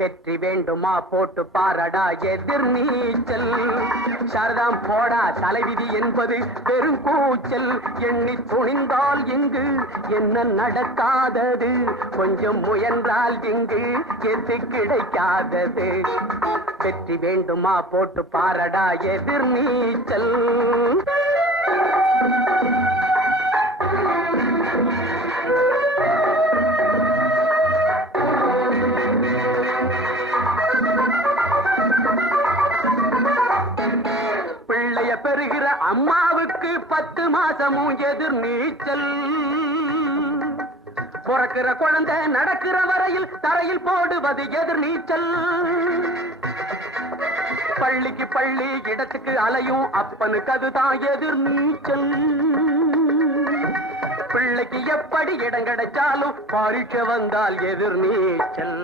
வெற்றி வேண்டுமா போட்டு பாரடா எதிர் நீச்சல். சாரதாம் போடா தலைவிதி என்பது பெருங்கூச்சல். எண்ணி துணிந்தால் இங்கு என்ன நடக்காதது, கொஞ்சம் முயன்றால் இங்கு எது கிடைக்காதது. வெற்றி வேண்டுமா போட்டு பாரடா எதிர் நீச்சல். பிள்ளைய பெறுகிற அம்மாவுக்கு 10 மாசமும் எதிர் நீச்சல். பிறக்கிற குழந்தை நடக்கிற வரையில் தரையில் போடுவது எதிர் நீச்சல். பள்ளிக்கு பள்ளி இடத்துக்கு அலையும் அப்பனுக்கு அதுதான் எதிர் நீச்சல். பிள்ளைக்கு எப்படி இடம் கிடைச்சாலும் பரீட்சை வந்தால் எதிர் நீச்சல்.